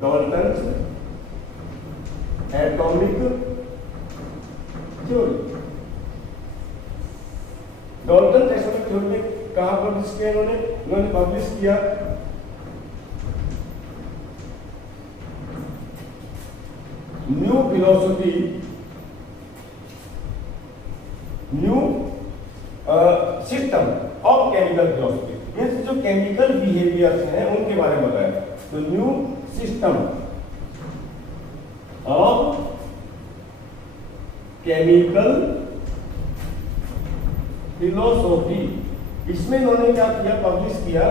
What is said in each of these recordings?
Dalton's atomic theory. Dalton atomic theory में कहां publish किया इन्होंने पब्लिश किया new philosophy, new system of chemical philosophy, means जो केमिकल बिहेवियर्स हैं उनके बारे में बताया। तो new system of chemical philosophy, इसमें इन्होंने क्या किया, पब्लिश किया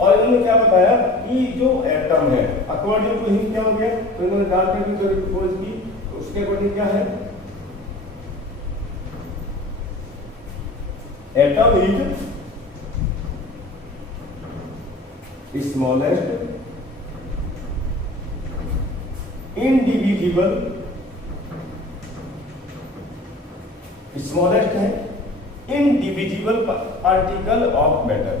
और इन्होंने क्या बताया कि जो एटम है अकॉर्डिंग टू हिम क्या हो गया, तो इन्होंने डाल्टन की थ्योरी प्रपोज की, तो उसके अकॉर्डिंग क्या है, atom is smallest indivisible, smallest है indivisible particle of matter.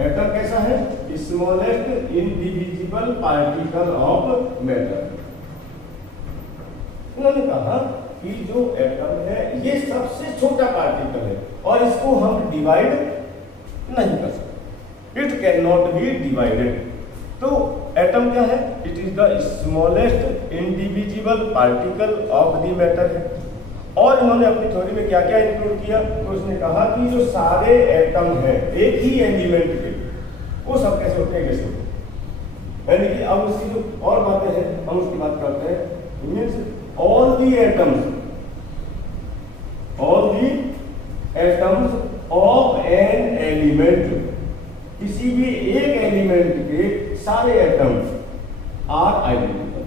Atom कैसा है, smallest indivisible particle of matter. उन्होंने कहा कि जो एटम है ये सबसे छोटा पार्टिकल है और इसको हम डिवाइड नहीं कर सकते, it can not B divided. तो एटम क्या है, it is the smallest indivisible particle of the matter है। और इन्होंने अपनी थ्योरी में क्या क्या इंक्लूड किया, तो उसने कहा कि जो सारे एटम हैं एक ही एलिमेंट के, वो सब कैसे होते हैं, कैसे होते हैं, यानी कि अब उसकी जो और बातें हैं हम उसकी बात करते हैं। Means all the atoms of an element, किसी भी एक एलिमेंट के सारे एटम्स आर आइडेंटिकल।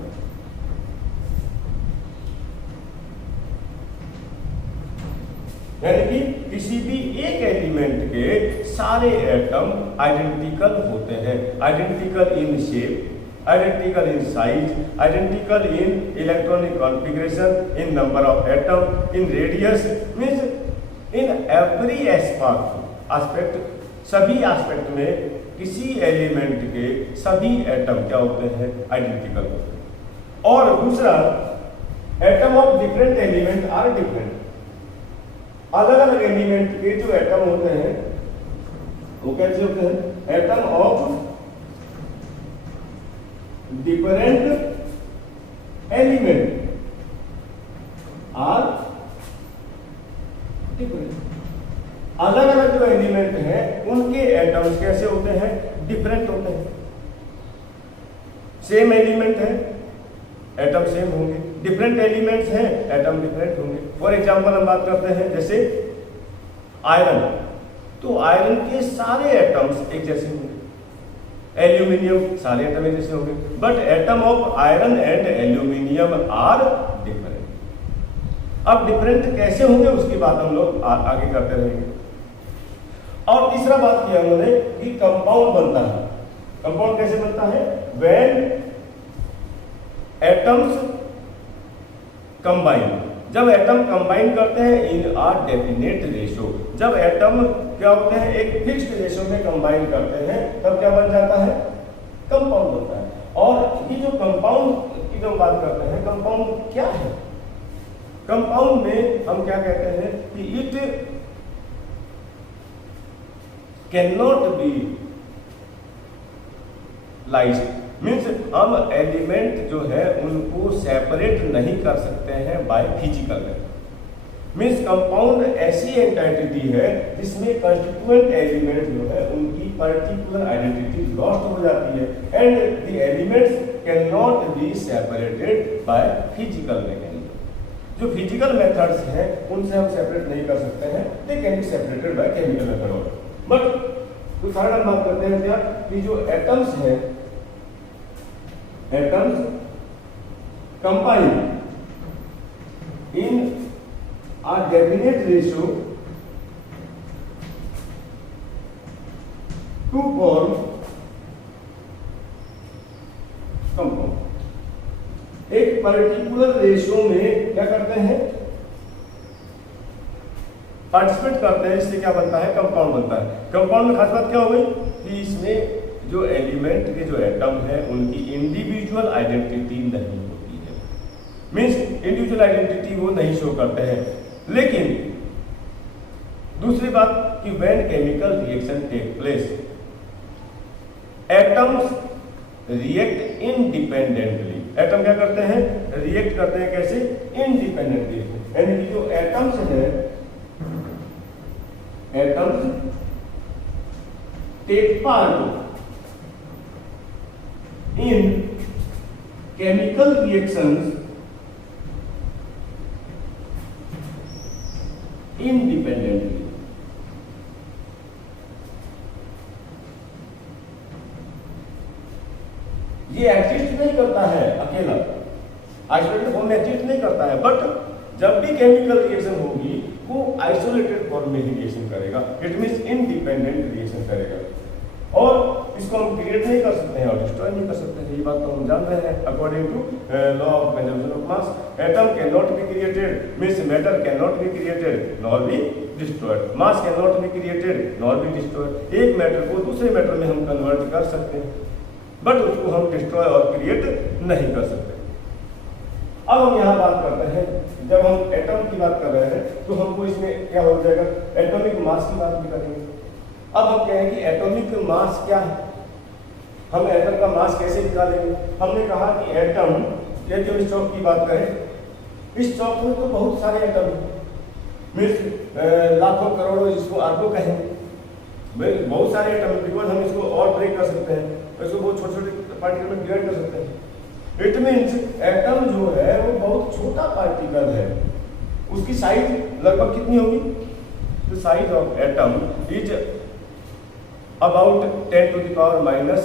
यानी कि किसी भी एक एलिमेंट के सारे एटम आइडेंटिकल होते हैं, identical in shape, identical in size, identical in electronic configuration, in number of atom, in radius, means in every aspect, सभी एस्पेक्ट में किसी एलिमेंट के सभी एटम क्या होते हैं, आइडेंटिकल होते हैं। और दूसरा, atom of different element are different, अलग अलग एलिमेंट के जो एटम होते हैं वो कैसे होते हैं, atom of different element are different, अलग अलग जो एलिमेंट हैं उनके एटम्स कैसे होते हैं, डिफरेंट होते हैं। सेम एलिमेंट है एटम सेम होंगे, डिफरेंट एलिमेंट्स हैं एटम डिफरेंट होंगे। फॉर एग्जांपल हम बात करते हैं जैसे आयरन, तो आयरन के सारे एटम्स एक जैसे होंगे, एल्यूमिनियम सारे एटम एक जैसे होंगे, but atom of iron and aluminium are different. अब डिफरेंट कैसे होंगे उसकी बात हम लोग आगे करते रहेंगे। और तीसरा बात किया उन्होंने कि कंपाउंड बनता है, कंपाउंड कैसे बनता है, व्हेन एटम्स कंबाइन, जब एटम कंबाइन करते हैं इन आ डेफिनेट रेशो, जब एटम क्या होते हैं एक फिक्स्ड रेशो में कंबाइन करते हैं तब क्या बन जाता है, कंपाउंड होता है। और ये जो कंपाउंड की जो बात करते हैं, कंपाउंड क्या है, कंपाउंड में हम क्या कहते हैं कि it can not be lysed, means हम एलिमेंट जो है उनको सेपरेट नहीं कर सकते हैं by physical method. Means compound ऐसी एंटिटी है जिसमें कंस्टिट्यूएंट एलिमेंट जो है उनकी पर्टिकुलर आइडेंटिटी लॉस्ट हो जाती है and the elements can not be separated by physical mechanism. जो फिजिकल मेथड्स हैं उनसे हम सेपरेट नहीं कर सकते हैं, they can be separated by chemical method. But तो सारा हम बात करते हैं क्या कि जो एटम्स हैं, atoms combine in a definite ratio to form compound। एक पर्टिकुलर रेशियो में क्या करते हैं, पार्टिसिपेट करते हैं, इससे क्या बनता है, कंपाउंड बनता है। कंपाउंड में खास बात क्या हो गई कि इसमें जो एलिमेंट के जो एटम है उनकी इंडिविजुअल आइडेंटिटी नहीं होती है, मीन्स इंडिविजुअल आइडेंटिटी वो नहीं शो करते हैं। लेकिन दूसरी बात कि when chemical reaction take place atoms react independently. Atom क्या करते हैं? रिएक्ट करते हैं कैसे? इंडिपेंडेंटली। यानी कि जो एटम्स है, atoms take part in chemical reactions independently. ये एग्जिस्ट नहीं करता है अकेला, आइसोलेटेड फॉर्म में एग्जिस्ट नहीं करता है, बट जब भी केमिकल रिएक्शन होगी वो आइसोलेटेड फॉर्म में ही रिएक्शन करेगा। इट मींस इनडिपेंडेंट रिएक्शन करेगा, और इसको हम क्रिएट नहीं कर सकते हैं और डिस्ट्रॉय नहीं कर सकते हैं। ये बात तो हम जान रहे हैं। According to law of conservation of mass, atom can not be created, means matter can not be created nor be destroyed. Mass can not be created nor be destroyed. एक मैटर को दूसरे मैटर में हम convert कर सकते हैं, but उसको हम डिस्ट्रॉय और क्रिएट नहीं कर सकते। अब हम यहाँ बात करते हैं, जब हम एटम की बात कर रहे हैं तो हमको इसमें क्या हो जाएगा? एटॉमिक मास की बात भी करेंगे। अब हम कहें कि एटॉमिक मास क्या है, हम एटम का मास कैसे निकालेंगे? हमने कहा कि एटम, यदि हम इस चौक की बात करें, इस चौक में तो बहुत सारे एटम हैं, मीन्स लाखों करोड़ों, जिसको अरबों कहेंगे, बहुत सारे एटम, बिकॉज हम इसको और ब्रेक कर सकते हैं, इसको बहुत छोटे छोटे पार्टिकल में डिवाइड कर सकते हैं। इट मीन्स एटम जो है वो बहुत छोटा पार्टिकल है। उसकी साइज लगभग कितनी होगी? The size of atom is about 10 to the power minus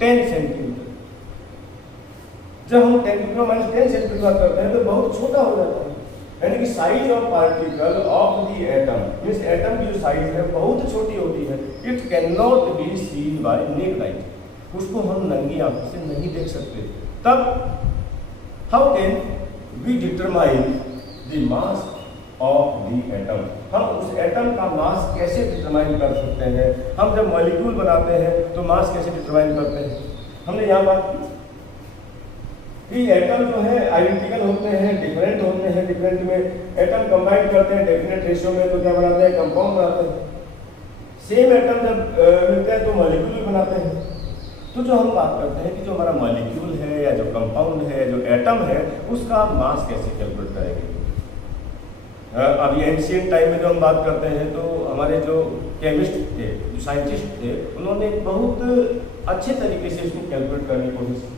10 centimetre. जब हम 10 to the power minus 10 centimetre करते हैं तो बहुत छोटा हो जाता है। यानी कि size of particle of the atom, means atom की जो साइज है बहुत छोटी होती है। It can not be seen by naked eyes, उसको हम नंगी आंखों से नहीं देख सकते। तब how can we determine the mass of the atom? हम उस एटम का मास कैसे डिटरमाइन कर सकते हैं? हम जब मॉलिक्यूल बनाते हैं तो मास कैसे डिटरमाइन करते हैं? हमने यहाँ बात की कि एटम जो है आइडेंटिकल होते हैं, डिफरेंट होते हैं, डिफरेंट में एटम कंबाइन करते हैं डेफिनेट रेशियो में तो क्या बनाते हैं? कंपाउंड बनाते हैं। सेम एटम जब मिलते हैं तो मॉलिक्यूल भी बनाते हैं। तो जो हम बात करते हैं कि जो हमारा मॉलिक्यूल है या जो कंपाउंड है, जो एटम है, उसका मास कैसे कैलकुलेट करेंगे? अब ये एंशिएंट टाइम में जो हम बात करते हैं तो हमारे जो केमिस्ट थे, जो साइंटिस्ट थे, उन्होंने बहुत अच्छे तरीके से इसको कैलकुलेट करने की कोशिश की।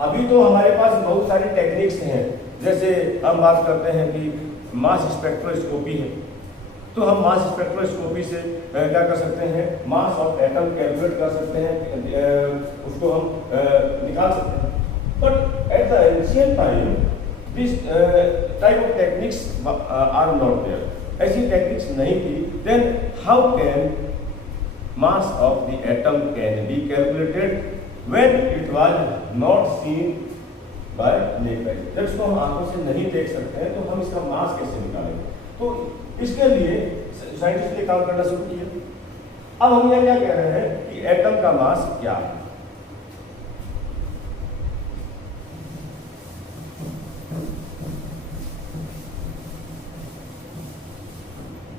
अभी तो हमारे पास बहुत सारी टेक्निक्स हैं, जैसे हम बात करते हैं कि मास स्पेक्ट्रोस्कोपी है, तो हम मास स्पेक्ट्रोस्कोपी से क्या कर सकते हैं? मास ऑफ एटम कैलकुलेट कर सकते हैं, उसको हम निकाल सकते हैं। But at the ancient time this type of techniques are not there. ऐसी टेक्निक्स नहीं थी। Then how can mass of the atom can be calculated when it was not seen by naked eye? जब इसको हम आंखों से नहीं देख सकते हैं तो हम इसका मास कैसे निकालेंगे? तो इसके लिए साइंटिस्ट ने काम करना शुरू किया। अब हम ये क्या कह रहे हैं कि एटम का मास क्या है?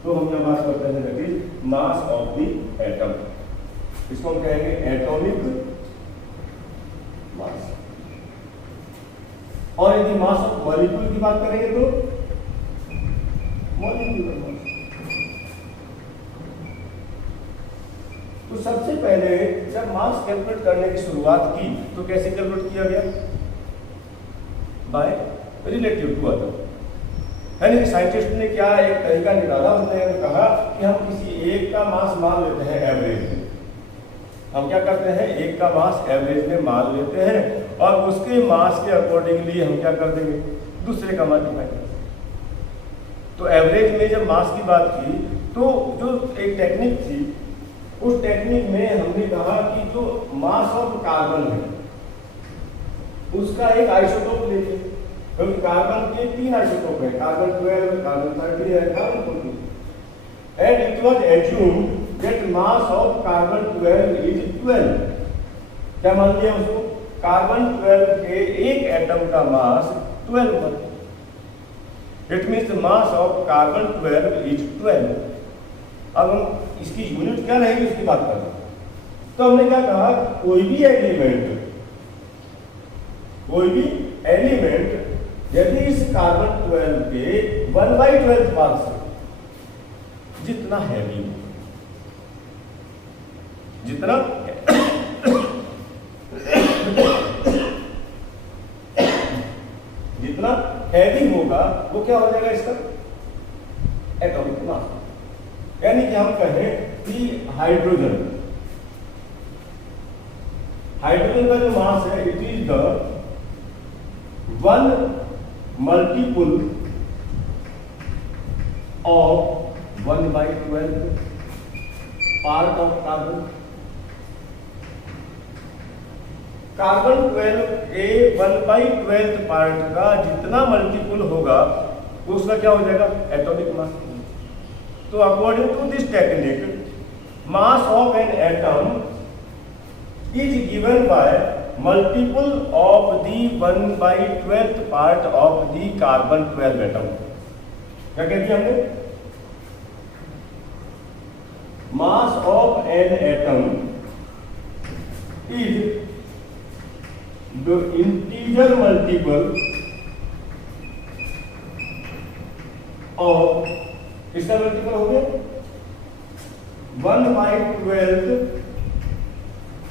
तो हम यहाँ बात करते हैं that is mass of the atom. इसको हम कहेंगे एटॉमिक मास। और यदि मास ऑफ मॉलिक्यूल की बात करेंगे तो मॉलिक्यूलर मास। तो सबसे पहले जब मास कैलकुलेट करने की शुरुआत की तो कैसे कैलकुलेट किया गया? By relative to other. यानी साइंटिस्ट ने क्या एक तरीका निकाला, उसने कहा कि हम किसी एक का मास मान लेते हैं एवरेज में। हम क्या करते हैं? एक का मास एवरेज में मान लेते हैं और उसके मास के अकॉर्डिंगली हम क्या कर देंगे? दूसरे का मास डिवाइड कर देंगे। तो एवरेज में जब मास की बात की तो जो एक टेक्निक थी, उस टेक्निक में हमने कहा कि जो मास ऑफ कार्बन है उसका एक आइसोटोप लेते हैं, क्योंकि कार्बन के 3 आइसोटोप हैं, कार्बन 12, कार्बन 30 है, carbon 14। And it was assumed that mass of carbon 12 is 12। क्या मान लिया उसको? कार्बन 12 के एक एटम का मास 12 होगा। It means mass of carbon 12 is 12। अब हम इसकी यूनिट क्या रहेगी उसकी बात कर रहे हैं। तो हमने क्या कहा, कोई भी एलिमेंट यदि इस कार्बन 12 के 1/12 पार्ट से जितना हैवी होगा वो क्या हो जाएगा इसका एटॉमिक मास। यानी कि हम कहें कि हाइड्रोजन का जो मास है it is the 1 multiple of 1/12 part of carbon. Carbon 12 के 1/12 पार्ट का जितना मल्टीपल होगा उसका क्या हो जाएगा एटॉमिक मास। तो according to this technique mass of an atom is given by multiple of the 1/12 part of the carbon 12 atom. क्या कह दिया हमने? Mass of an atom is the integer multiple of, किसका मल्टीपल हो गया 1/12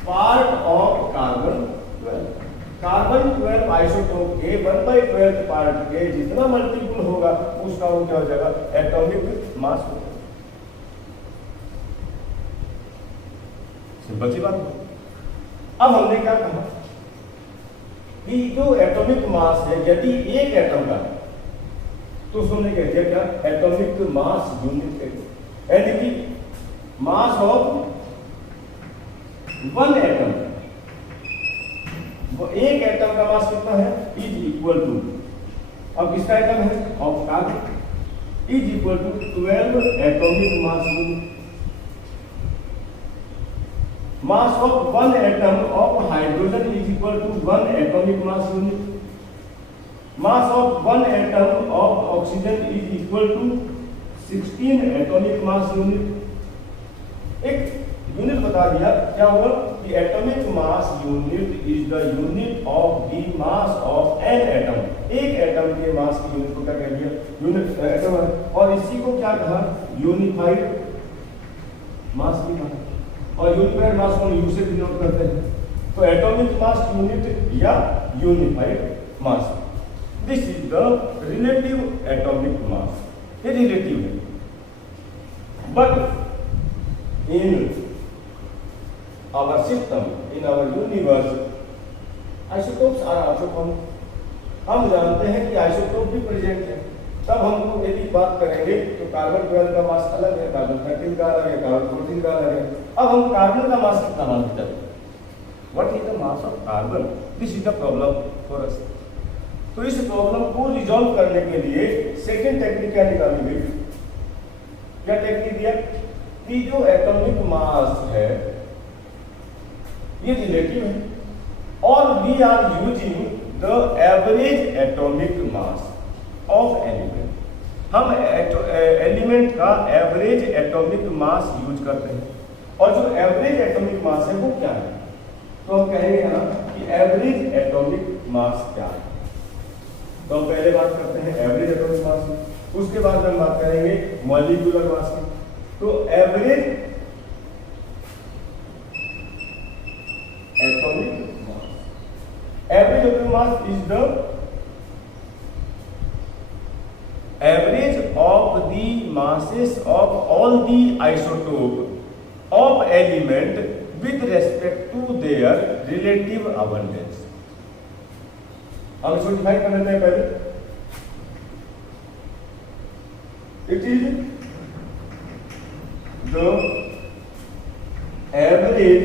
part of carbon 12। Carbon 12 isotope के 1/12 part के जितना मल्टीपल होगा उसका वो क्या हो जाएगा एटॉमिक मास हो जाएगा। सिंपल सी बात। अब हमने क्या कहा कि जो एटॉमिक मास है यदि एक एटम का तो उसने कह दिया क्या एटॉमिक मास यूनिट है। यानी कि मास ऑफ 1 एटम, वो एक एटम का मास कितना है इज इक्वल टू, अब किसका एटम है of carbon, is equal to 12 atomic mass unit. Mass of 1 atom of hydrogen is equal to 1 atomic mass unit. Mass of 1 atom of oxygen is equal to 16 atomic mass unit. एक unit बता दिया क्या होगा कि atomic mass unit is the unit of the mass of an atom. एक atom के mass की unit को क्या कह दिया यूनिट एटम, और इसी को क्या कहा यूनिफाइड मास भी कहा। और यूनिफाइड मास को यू से डिनोट करते हैं। तो एटॉमिक मास यूनिट या unified mass, this is the relative atomic mass. ये रिलेटिव है, but in our system, in our universe, isotopes are also common। हम जानते हैं कि आइसोटोप भी प्रेजेंट है। तब हम लोग यदि बात करेंगे तो कार्बन 12 का मास अलग है, कार्बन 13 का अलग है, कार्बन 14 का अलग है। अब हम कार्बन का मास कितना मानते हैं? What is the mass of carbon? This is the problem for us. तो इस प्रॉब्लम को रिजॉल्व करने के लिए सेकेंड टेक्निक क्या निकाली गई? क्या टेक्निक दिया कि जो एटॉमिक मास है ये रिलेटिव है और we are using the average atomic mass of element. हम एलिमेंट का एवरेज एटॉमिक मास यूज करते हैं। और जो एवरेज एटॉमिक मास है वो क्या है? तो हम कहेंगे यहाँ कि एवरेज एटॉमिक मास क्या है। तो हम पहले बात करते हैं एवरेज एटॉमिक मास की, उसके बाद हम बात करेंगे मॉलिक्यूलर मास की। तो average atomic mass, average atomic mass is the average of the masses of all the isotope of element with respect to their relative abundance। हम इसको डिफाइन कर लेते हैं पहले। It is the average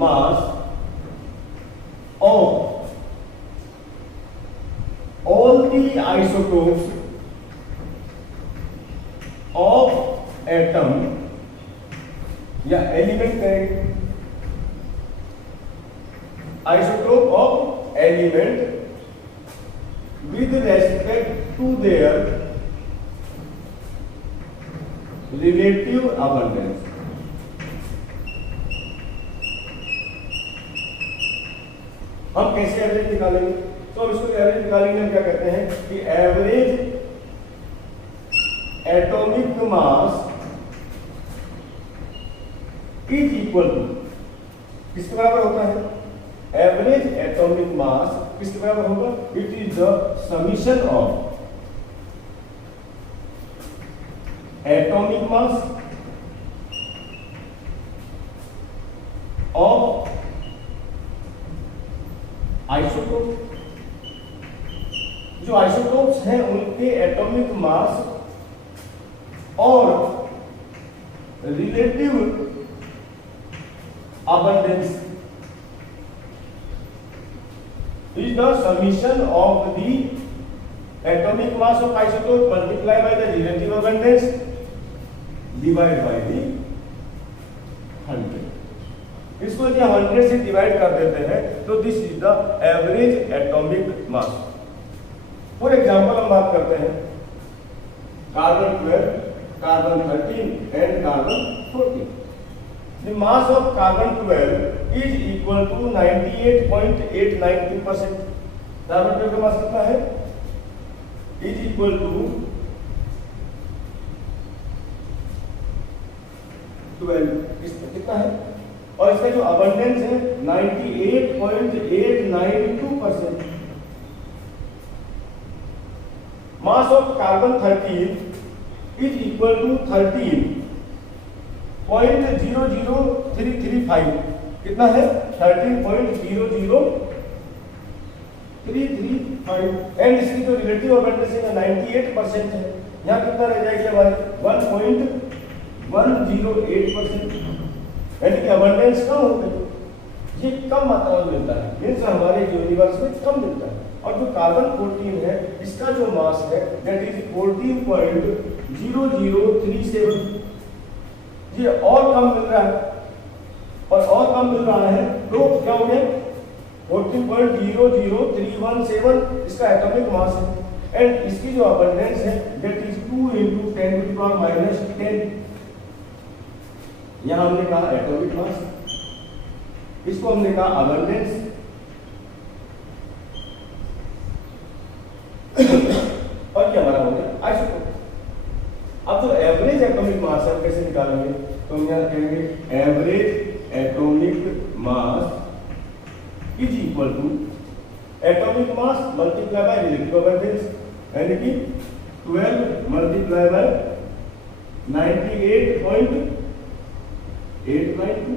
mass of all the isotopes of atom या element करेंगे, isotope of element with respect to their relative abundance. हम कैसे एवरेज निकालेंगे? तो इसको एवरेज निकालेंगे हम क्या कहते हैं कि average atomic mass is equal to किसके बराबर होता है? एवरेज एटॉमिक मास किसके बराबर होगा? It is the summation of atomic mass of isotope. जो आइसोटोप्स हैं उनके एटॉमिक मास और relative abundance is the summation of the atomic mass of isotope multiplied by the relative abundance divided by the 100। इसको यदि हम 100 से divide कर देते हैं तो this is the average atomic mass. For example हम बात करते हैं carbon 12, carbon 13 and carbon 14। The mass of carbon 12 is equal to 98.892%। Carbon 12 का मास कितना है? Is equal to 12। कितना है? और इसका जो अबंडेंस है 98.892%। Mass of carbon 13 is equal to 13.00335। कितना है? 13.00335। एंड इसकी जो रिलेटिव अबंडेंस है 98% है। यहाँ कितना रह जाएगी हमारी? 1.108%। यानी कि अबंडेंस कम हो गई। ये कम मात्रा में मिलता है, मीन्स हमारे यूनिवर्स में कम मिलता है। और जो कार्बन 14 है इसका जो मास है दैट इज 14.0037। ये और कम मिल रहा है, और कम मिल रहा है तो क्या हो गया? 14.00317 इसका एटॉमिक मास है। एंड इसकी जो अबंडेंस है दैट इज 2 × 10⁻⁻10। यहां हमने कहा एटॉमिक मास, इसको हमने कहा अबंडेंस। और क्या हमारा हो गया? आइसोटोप। अब जो एवरेज एटॉमिक मास है कैसे निकालेंगे? तो हम यहाँ कहेंगे average atomic mass is equal to atomic mass multiply by relative abundance, यानी कि 12 multiply by 98.892।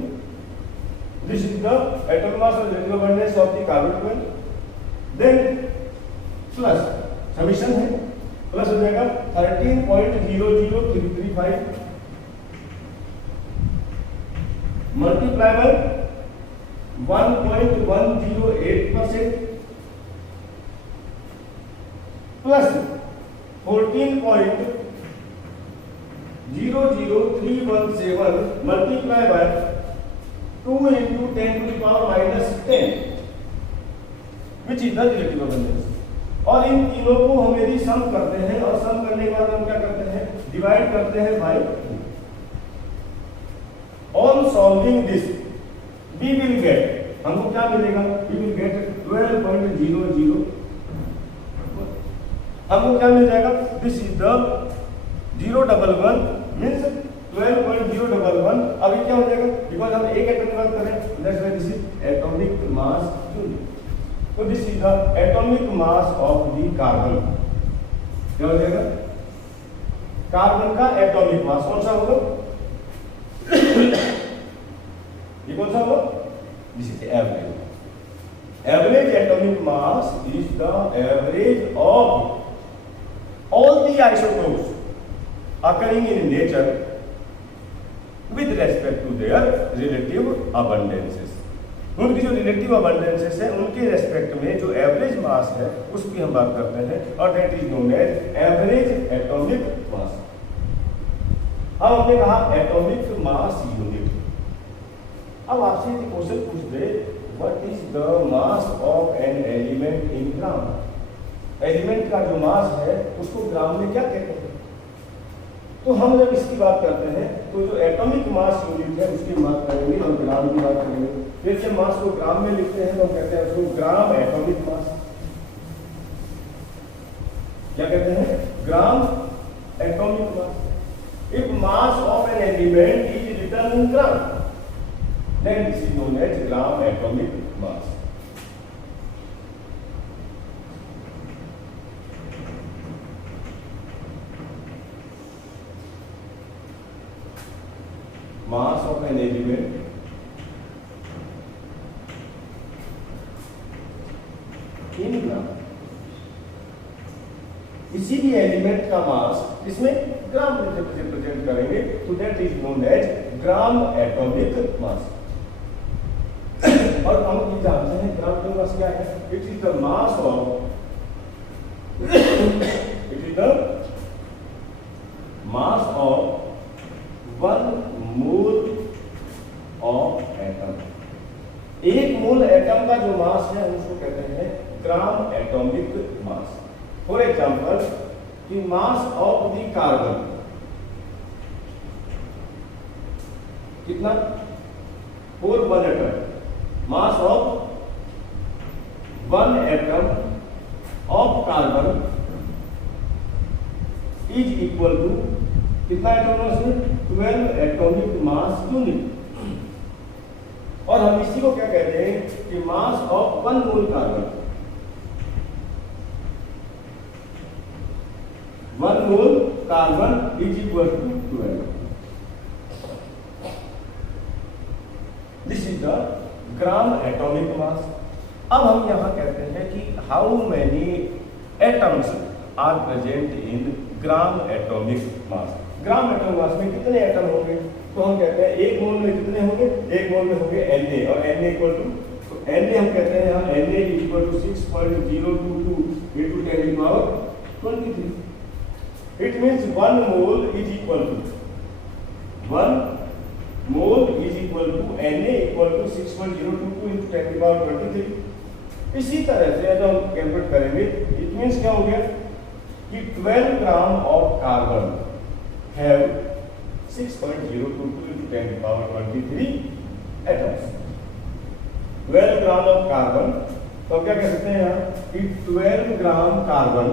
This is the atomic mass और relative abundance of the carbon 12। Then plus summation है, प्लस हो जाएगा 13.00335 multiply by 1.108% plus 14.00317 multiply by 2 × 10⁻⁻10 which is the relative abundance. और इन तीनों को हम यदि सम करते हैं और सम करने के बाद हम क्या करते हैं? डिवाइड करते हैं by 2। On solving this we will get, हमको क्या मिलेगा? We will get 12.001। हमको क्या मिल जाएगा? This is the 011 means 12.011। अभी क्या हो जाएगा? बिकॉज हम एक एटम की बात कर रहे हैं, that's why this is atomic mass unit. तो this is the atomic mass of the carbon. क्या हो जाएगा? कार्बन का एटॉमिक मास कौन सा होगा? ये कौन सा होगा? This is average. Average atomic mass is the average of all the isotopes occurring in nature with respect to their relative abundances। उनकी जो रिलेटिव अबंडेंसेस है उनके रेस्पेक्ट में जो एवरेज मास है उसकी हम बात करते हैं, और that is known as average atomic mass. अब हमने कहा एटॉमिक मास यूनिट। अब आपसे ये क्वेश्चन पूछ दे what is the mass of an element in gram. Element का जो मास है उसको ग्राम में क्या कहते हैं। तो हम जब इसकी बात करते हैं तो जो एटॉमिक मास यूनिट है उसकी बात करेंगे और ग्राम की बात करेंगे। फिर जब मास को ग्राम में लिखते हैं तो हम कहते हैं उसको ग्राम एटॉमिक मास। क्या कहते हैं? ग्राम atomic mass. If mass of an element is written in gram, then this is known as gram atomic mass. Mass of an element in gram. किसी भी एलिमेंट का मास इसमें ग्राम में रिप्रेजेंट करेंगे तो that is known as gram atomic mass. और हम ये जानते हैं ग्राम एटॉमिक मास क्या है? It is the mass of one mole of atom. एक मोल एटम का जो मास है उसको कहते हैं ग्राम atomic mass. For example the mass of the carbon कितना? 4 1 atom. Mass of 1 atom of carbon is equal to कितना एटम है उसमें? 12 atomic mass unit। और हम इसी को क्या कहते हैं कि mass of 1 mole carbon, 1 mole carbon is equal to 12। This is the gram atomic mass। अब हम यहाँ कहते हैं कि how many atoms are present in gram atomic mass। Gram atomic मास में कितने एटम होंगे? तो हम कहते हैं एक मोल में कितने होंगे? एक मोल में होंगे Na और Na इक्वल टू, तो Na हम कहते हैं यहाँ Na इक्वल टू 6.022 into 10 की power 23। It means 1 mole is equal to 1 mole is equal to Na equal to 6.022 into 10 की पावर 23। इसी तरह से जब हम कैलकुलेट करेंगे इट मींस क्या हो गया कि 12 gram of carbon have 6.022 into 10 की power 23 atoms. 12 gram of carbon, तो क्या कह सकते हैं यहाँ कि 12 ग्राम कार्बन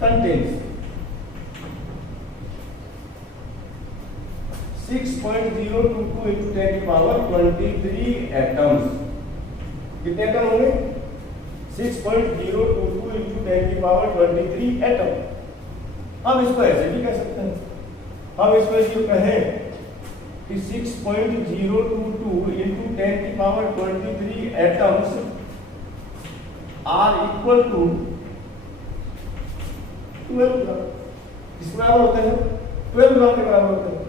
contains 6.022 into 10 की पावर 23 एटम्स। कितने एटम होंगे? 6.022 into 10 की पावर 23 एटम। हम इसको ऐसे भी कह सकते हैं, हम इसको ऐसे कहें कि 6.022 into 10 की power 23 atoms are equal to 12 gram. किस बराबर होते हैं? 12 ग्राम के बराबर होते हैं।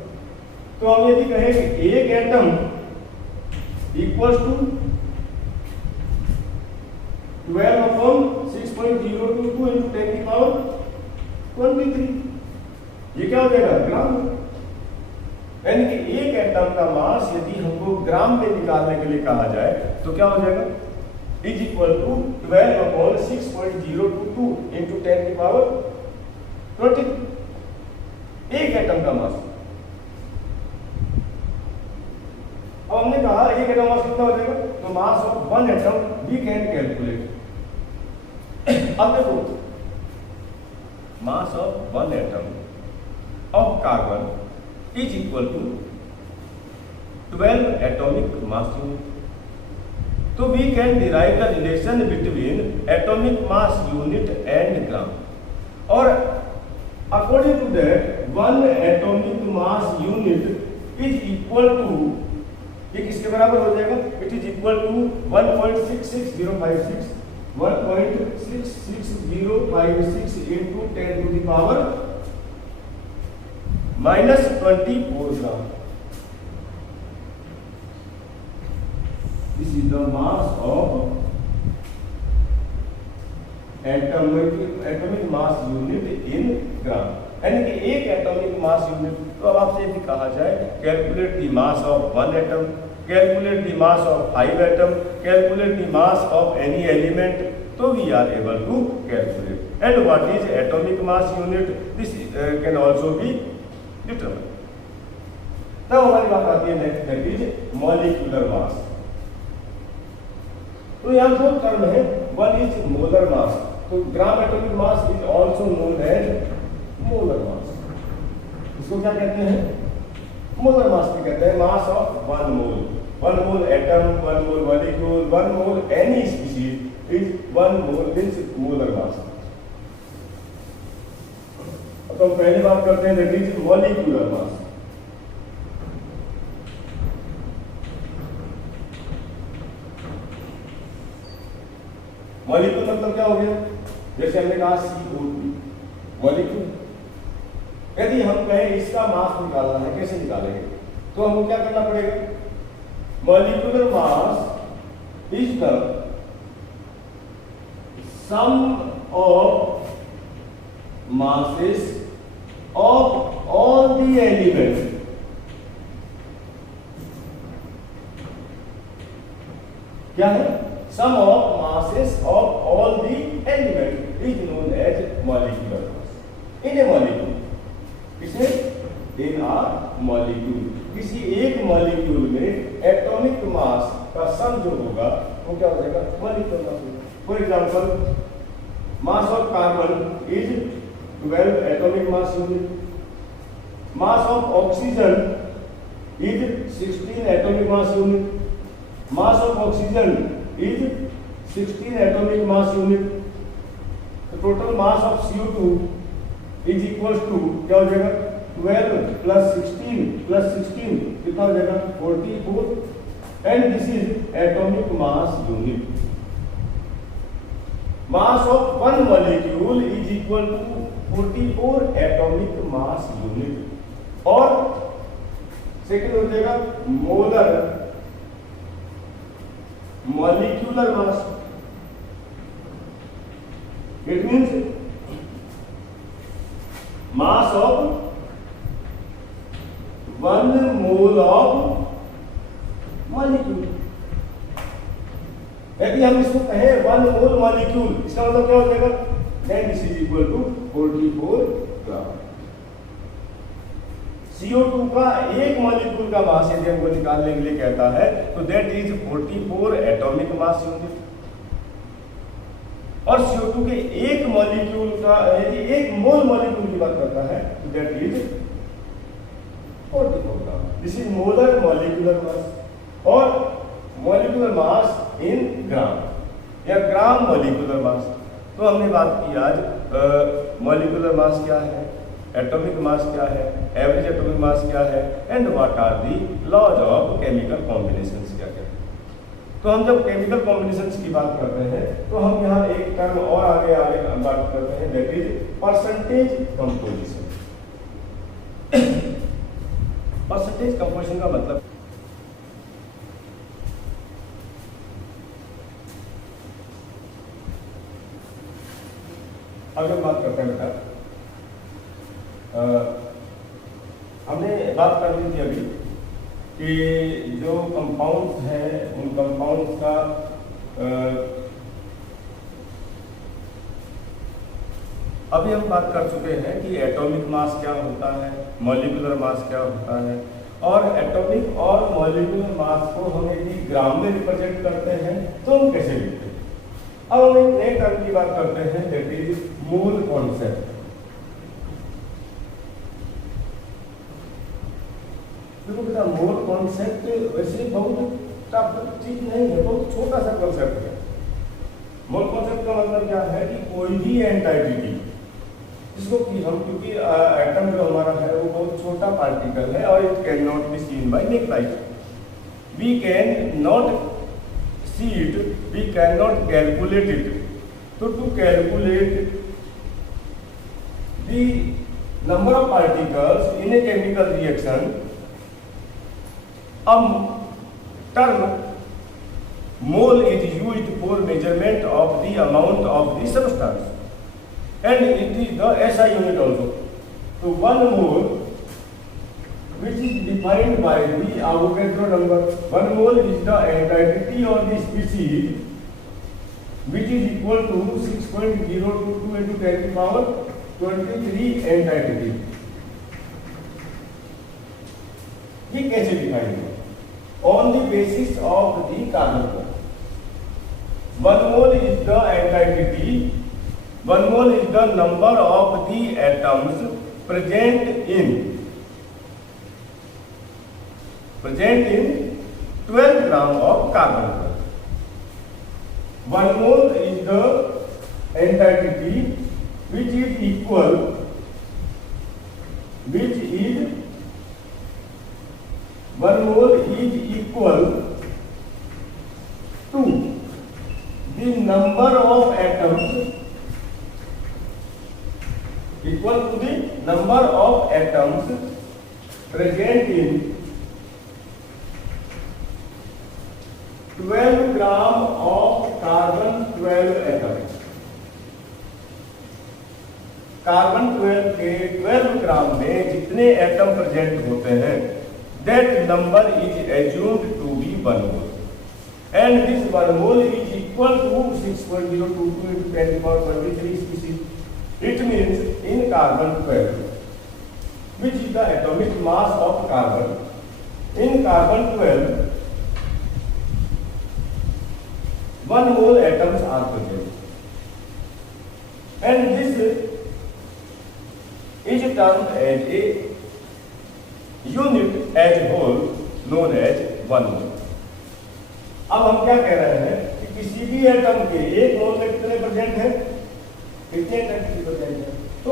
तो हम यदि कहें कि एक atom equal to 12 upon 6.022 into 10 की पावर 23, ये क्या हो जाएगा? ग्राम। यानी कि एक एटम का मास यदि हमको ग्राम में निकालने के लिए कहा जाए तो क्या हो जाएगा? Is equal to 12 upon 6.022 into 10 की पावर 20। एक एटम का मास। अब हमने कहा एक एटम मास कितना हो जाएगा? तो mass of 1 atom we can calculate. अब देखो mass of 1 atom of carbon is equal to 12 atomic mass unit. तो we can derive the relation between atomic mass unit and gram. और according to that 1 atomic mass unit is equal to, ये किसके बराबर हो जाएगा? It is equal to 1.66056 into 10 to the power -24 gram. This is the mass of atomic mass unit in gram। यानी कि एक atomic mass unit. तो अब आपसे यदि कहा जाए calculate the mass of one atom, calculate the mass of 5 atom, calculate the mass of any element, तो we are able to calculate. And what is atomic mass unit, this can also be determine. तब हमारी बात आती है next, that is molecular mass. तो यहाँ दो term है, वन इज मोलर मास, तो gram atomic mass is also known as molar mass. इसको क्या कहते हैं? मोलर मास भी कहते हैं। Mass of one mole, one mole atom, one mole molecule, one mole any species is one mole means molar mass. अब हम पहली बात करते हैं that is molecular mass. Molecule मतलब क्या हो गया? जैसे हमने कहा CO2 मॉलिक्यूल। यदि हम कहें इसका मास निकालना है, कैसे निकालेंगे? तो हमको क्या करना पड़ेगा? Molecular mass is the sum of masses of all the elements क्या है? Sum of masses of all the elements is known as molecular mass. In a molecule, इसमें in a molecule, किसी एक मॉलिक्यूल में एटॉमिक मास का सम जो होगा वो क्या हो जाएगा? मॉलिक्यूलर मास होगा। For example, mass of carbon is 12 atomic mass unit. Mass of oxygen is 16 atomic mass unit. Mass of oxygen is 16 atomic mass unit. The total mass of CO2 is equals to क्या हो जाएगा? 12 plus 16 plus 16 कितना हो जाएगा? 44. And this is atomic mass unit. Mass of one molecule is equal to 44 atomic mass unit और second हो जाएगा molar molecular mass. It means mass of 1 mole of molecule. यदि हम इसको कहें 1 मोल मॉलिक्यूल, इसका मतलब क्या हो जाएगा? Then this is equal to 44 gram. CO2 का एक मॉलिक्यूल का मास यदि हमको निकालने के लिए कहता है तो that is 44 atomic mass unit. और CO2 के एक मॉलिक्यूल का यदि एक मोल मॉलिक्यूल की बात करता है तो that is 44 gram. This is molar molecular mass और मॉलिक्यूलर मास इन ग्राम या ग्राम मॉलिक्यूलर मास। तो हमने बात की आज मॉलिक्यूलर मास क्या है, एटॉमिक मास क्या है, एवरेज एटॉमिक मास क्या है, and what are the laws of chemical combinations क्या क्या। तो हम जब केमिकल कॉम्बिनेशंस की बात करते हैं तो हम यहाँ एक टर्म और आगे बात करते हैं that is percentage composition. Percentage composition का मतलब अब हम बात करते हैं बेटा, हमने बात कर ली थी अभी कि जो कंपाउंड्स हैं उन कंपाउंड्स का अभी हम बात कर चुके हैं कि एटॉमिक मास क्या होता है, मॉलिक्यूलर मास क्या होता है, और एटॉमिक और मॉलिक्यूलर मास को हम यदि ग्राम में रिप्रेजेंट करते हैं तो हम कैसे लिखते हैं। अब हम एक नए टर्म की बात करते हैं दैट इज मोल कॉन्सेप्ट। देखो बेटा, मोल कॉन्सेप्ट वैसे बहुत टफ चीज नहीं है, बहुत छोटा सा कॉन्सेप्ट है। मोल कॉन्सेप्ट का मतलब क्या है कि कोई भी एंटाइटी जिसको कि हम, क्योंकि एटम जो हमारा है वो बहुत छोटा पार्टिकल है और it can not be seen by naked eye, we can not see it, we cannot calculate it. So to calculate the number of particles in a chemical reaction, a term mole is used for measurement of the amount of the substance and it is the SI unit also. तो 1 मोल which is defined by the Avogadro number. 1 mole is the entity of the species which is equal to 6.022 into 10 to the power 23 entity. ये कैसे define है? On the basis of the carbon. 1 mole is the entity. 1 mole is the number of the atoms present in 12 gram of carbon. 1 mole is the entity which is equal, which is 1 mole is equal to the number of atoms, equal to the number of atoms present in 12 gram of carbon 12 atoms. Carbon 12 के 12 ग्राम में जितने atom present होते हैं, that number is assumed to be 1 mole, and this 1 mole is equal to 6.022 into 10 to the power 23 species. It means in carbon 12, which is the atomic mass of carbon, in carbon 12 1 mole atoms are present, and this is termed as a unit as whole known as 1 mole. अब हम क्या कह रहे हैं कि किसी भी atom के 1 मोल में कितने प्रेजेंट हैं, कितने एटम प्रेजेंट हैं. तो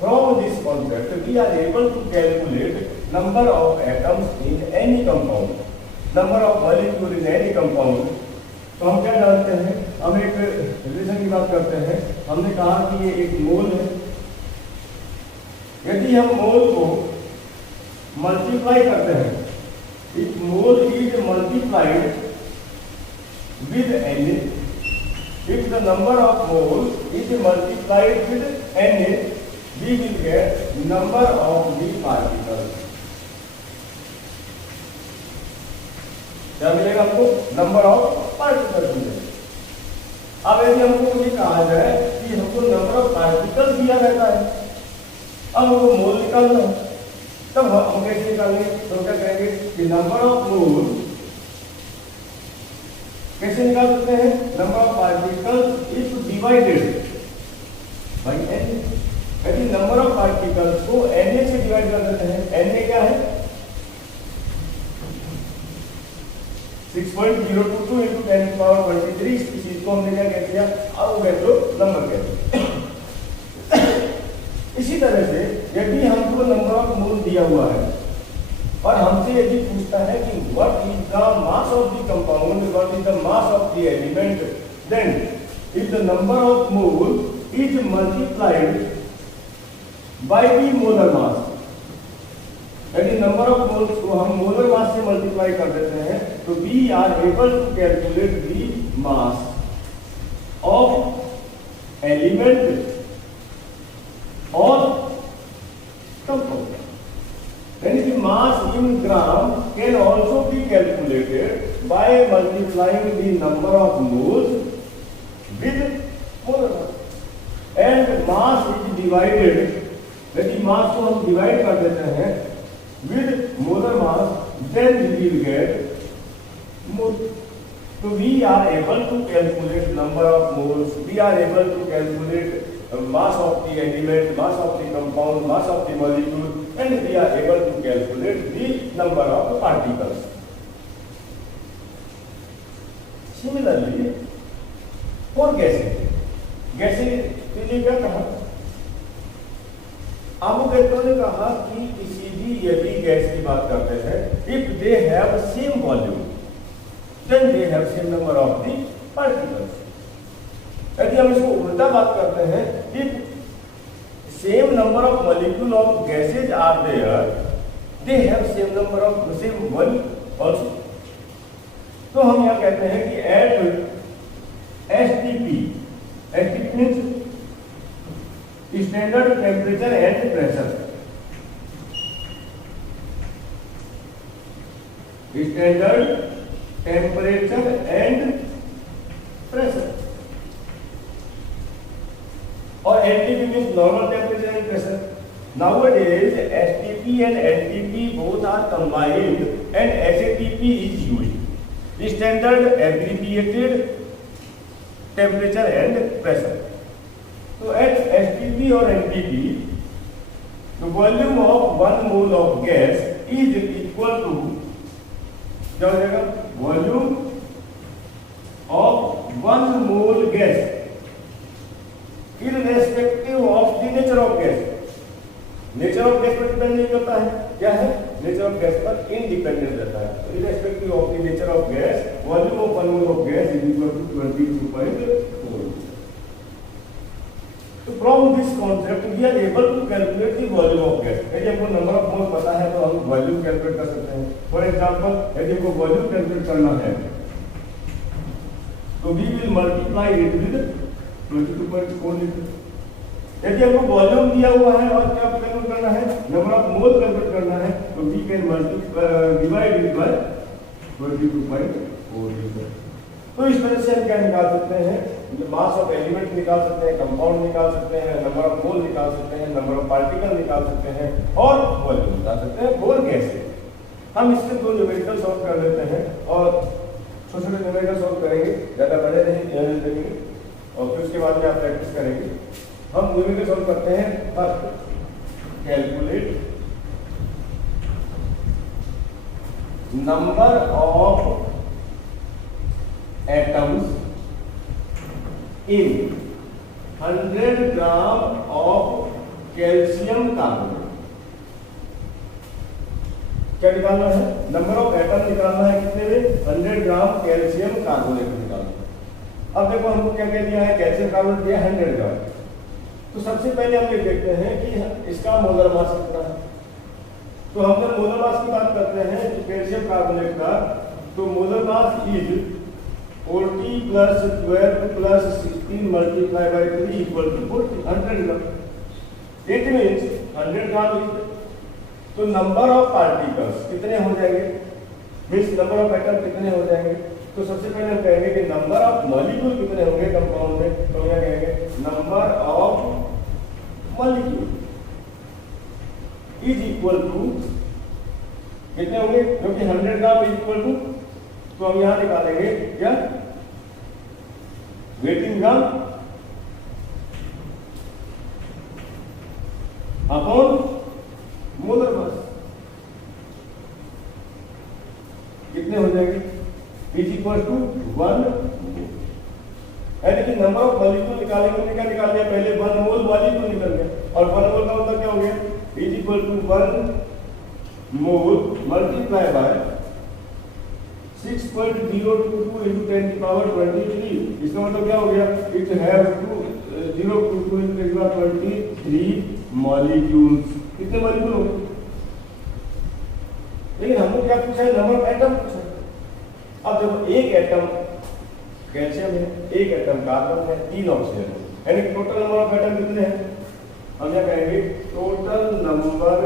from this concept we are able to calculate number of atoms in any compound, number of molecule in any compound. तो हम क्या जानते हैं, हम एक रिलेशन की बात करते हैं. हमने कहा कि ये एक मोल है. यदि हम मोल को मल्टीप्लाई करते हैं, if mole is multiplied with Na, if the number of moles is multiplied with Na, we will get number of the particles. क्या मिलेगा हमको? नंबर ऑफ पार्टिकल्स मिलेगा. अब यदि हमको ये कहा जाए कि हमको नंबर ऑफ पार्टिकल्स दिया रहता है, अब हमको मोल निकालना है, तब हम कैसे निकालेंगे? तो क्या कहेंगे कि नंबर ऑफ मोल कैसे निकाल सकते हैं? Number of particles is divided by n. यदि नंबर ऑफ पार्टिकल्स को Na से डिवाइड कर देते हैं, Na क्या है? 6.022 into 10 to the power 23 species को हमने क्या किया? अवोगाड्रो नंबर कहते हैं. इसी तरह से यदि हमको नंबर ऑफ मोल दिया हुआ है और हमसे यदि पूछता है कि what is the mass of the compound, what is the mass of the element, then if the number of mole is multiplied by the molar mass, यदि नंबर ऑफ मोल्स को हम मोलर मास से multiply कर देते हैं, तो we are able to calculate the mass of element और compound. And the mass in gram can also be calculated by multiplying the number of moles with molar mass. And mass is divided, यदि mass को हम divide कर देते हैं with molar mass, then we will get mole. So we are able to calculate number of moles, we are able to calculate mass of the element, mass of the compound, mass of the molecule, and we are able to calculate the number of particles. Similarly, for gases, gases के लिए क्या कहा? Avogadro ने कहा कि किसी भी यदि गैस की बात करते हैं, if they have same volume, then they have same number of the particles. यदि हम इसको उल्टा बात करते हैं, if same number of molecule of gases are there, they have same number of same volume also. तो हम यहाँ कहते हैं कि at STP, STP means standard temperature and pressure, standard temperature and pressure, और NTP means normal temperature and pressure. Nowadays STP and NTP both are combined and SATP is used. Standard abbreviated temperature and pressure. So at STP or NTP, the volume of 1 mole of gas is equal to, क्या हो जाएगा, volume of 1 mole gas irrespective of the nature of gas. Nature of gas पर depend नहीं करता है, क्या है, nature of gas पर इंडिपेंडेंट रहता है. तो irrespective of the nature of gas, volume of 1 mole of gas is equal to 22.4. तो from this concept we are able to calculate the volume of gas. यदि हमको नंबर ऑफ मोल पता है तो हम वॉल्यूम कैलकुलेट कर सकते हैं. फॉर एग्जांपल, यदि हमको वॉल्यूम कैलकुलेट करना है तो we will multiply it with 22.4 litre. यदि हमको वॉल्यूम दिया हुआ है और क्या कैलकुलेट करना है, नंबर ऑफ मोल कैलकुलेट करना है, तो we can multiply divide it by 22.4 litre. तो इस तरह से हम क्या निकाल सकते हैं, मास ऑफ एलिमेंट निकाल सकते हैं, कंपाउंड निकाल सकते हैं, नंबर ऑफ मोल निकाल सकते हैं, नंबर ऑफ पार्टिकल निकाल सकते हैं और वॉल्यूम निकाल सकते हैं. बोल कैसे, हम इसके दो न्यूमेरिकल सॉल्व कर लेते हैं और छोटे छोटे न्यूमेरिकल सॉल्व करेंगे, ज़्यादा बड़े नहीं देंगे और फिर उसके बाद में आप प्रैक्टिस करेंगे. हम न्यूमेरिकल सॉल्व करते हैं. First calculate number of atoms in 100 gram of calcium carbonate. क्या निकालना है, नंबर ऑफ एटम निकालना है कितने में, 100 ग्राम कैल्शियम कार्बोनेट निकालना है. अब देखो हमको क्या कह दिया है, कैल्शियम कार्बोनेट दिया 100 ग्राम. तो सबसे पहले हम ये देखते हैं कि इसका मोलर मास कितना है. तो हम जब मोलर मास की बात करते हैं कैल्शियम कार्बोनेट का, तो molar mass is 40 plus 12 plus 16 multiplied by 3 equal to 40, 100 gram. It means 100 gram is, तो नंबर ऑफ पार्टिकल्स कितने हो जाएंगे, मीन्स नंबर ऑफ एटम कितने हो जाएंगे. तो सबसे पहले हम कहेंगे कि नंबर ऑफ मॉलिक्यूल कितने होंगे कंपाउंड में. तो क्या कहेंगे, number of molecule is equal to कितने होंगे, क्योंकि 100 ग्राम इज इक्वल टू, तो हम यहां निकालेंगे क्या, वेटिंग ग्राम अपॉन मोलर मास कितने हो जाएंगे, इज इक्वल टू 1. यानी कि नंबर ऑफ मॉलिक्यूल निकालेंगे, क्या निकाल दिया, पहले 1 मोल मॉलिक्यूल निकल गया और 1 मोल का मतलब क्या हो गया, is equal to 1 mole multiply by 6.022 into 10 की पावर 23. इसका मतलब क्या हो गया, इट हैव टू 0.22 into 10 की पावर 23 मॉलिक्यूल्स. कितने मॉलिक्यूल हो गए, लेकिन हमको क्या पूछा है, नंबर ऑफ एटम पूछा. अब देखो एक एटम कैल्शियम है, एक एटम कार्बन है, 3 ऑक्सीजन है, यानी टोटल नंबर ऑफ एटम कितने हैं, हम क्या कहेंगे, total number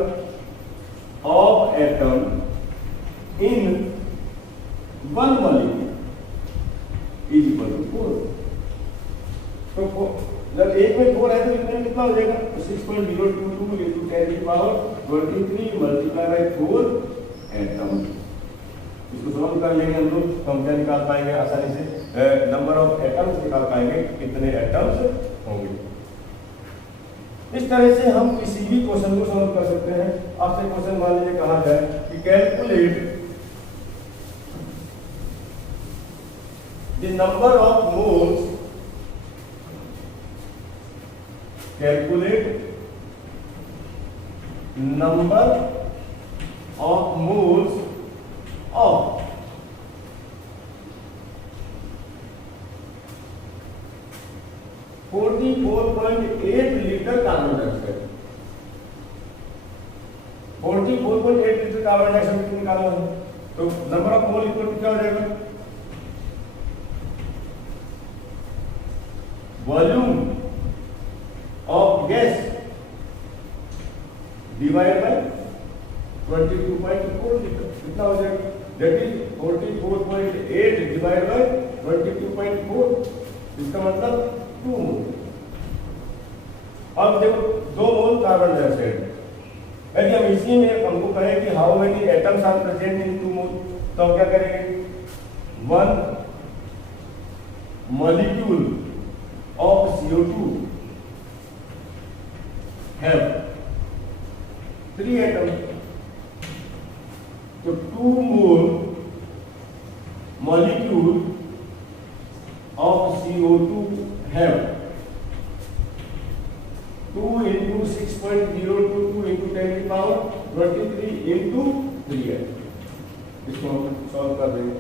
of atom in 1 molecule is equal to 4. तो जब एक में 4 है तो इतने में कितना हो जाएगा, 6.022 into 10 की पावर 23 मल्टीप्लाई बाय 4 एटम. इसको सॉल्व कर लेंगे हम लोग, तो हम क्या निकाल पाएंगे आसानी से, नंबर ऑफ एटम्स निकाल पाएंगे, कितने एटम्स होंगे. इस तरह से हम किसी भी क्वेश्चन को सॉल्व कर सकते हैं. आपसे क्वेश्चन मान लीजिए कहा जाए कि calculate the number of moles, calculate number of moles of 44.8 liter carbon dioxide. 44.8 litre carbon dioxide निकालना है, तो number of mole equal to क्या हो जाएगा, volume of gas divide by 22.4 litre. कितना हो जाएगा, दैट इज 44.8 डिवाइड बाय 22.4, इसका मतलब 2 मोल। अब देखो 2 मोल कार्बन डाइऑक्साइड, यदि हम इसी में हमको कहें कि how many atoms are present in 2 mole, तो हम क्या करेंगे, 1 molecule of CO2 have 3 atoms, तो 2 mole molecule of CO2 have 2 into 6.022 into 10 की पावर 23 into 3 है। इसको हम सॉल्व कर देंगे।